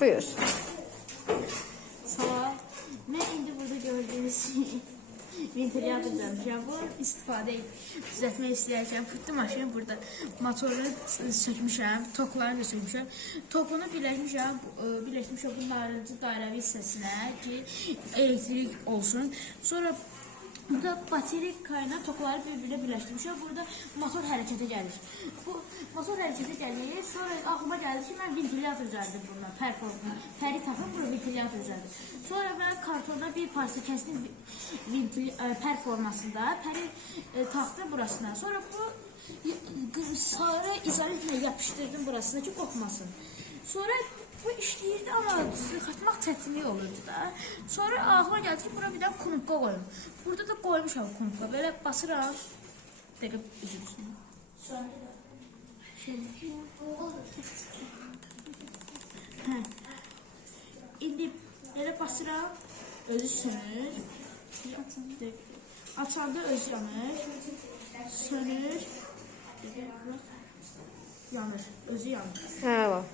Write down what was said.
Buyur. Salam. Mən indi burada gördüyünüz ventilator düzəlmişəm. Bu istifadə düzəltmək istəyərkən fırtı maşını burada motorunu sökmüşəm, toklarını da sökmüşəm. Tokunu birləşmişəm bu narıncı dairəvi hissəsinə ki, elektrik olsun. Sonra burada baterik kaynağı tokları bir-birinə birləşdirmişəm. Burada motor hərəkətə gəlir. Bu motor hərəkətə gəlir. Sonra ağlıma gəldi ki, mən ventilator düzəldim bundan. Pəri taxım, bura ventilator düzəldim. Sonra mən kartonda bir parça kəsdim pər formasında. Pəri taxdım burasına. Sonra bu sarı izolatla yapışdırdım burasına ki, qopmasın. Sonra bu işləyirdi, amma xatmaq çətinlik olurdu da. Sonra ağlıma gəldi ki, bura bir dənə knopka qoyum. Burada da qoymuşam knopka. Belə basıram. Dəqiq üzülsün. İndi elə basıram. Özü sönür. Açanda özü yanır. Sönür. Yanır. Özü yanır. Hə, var.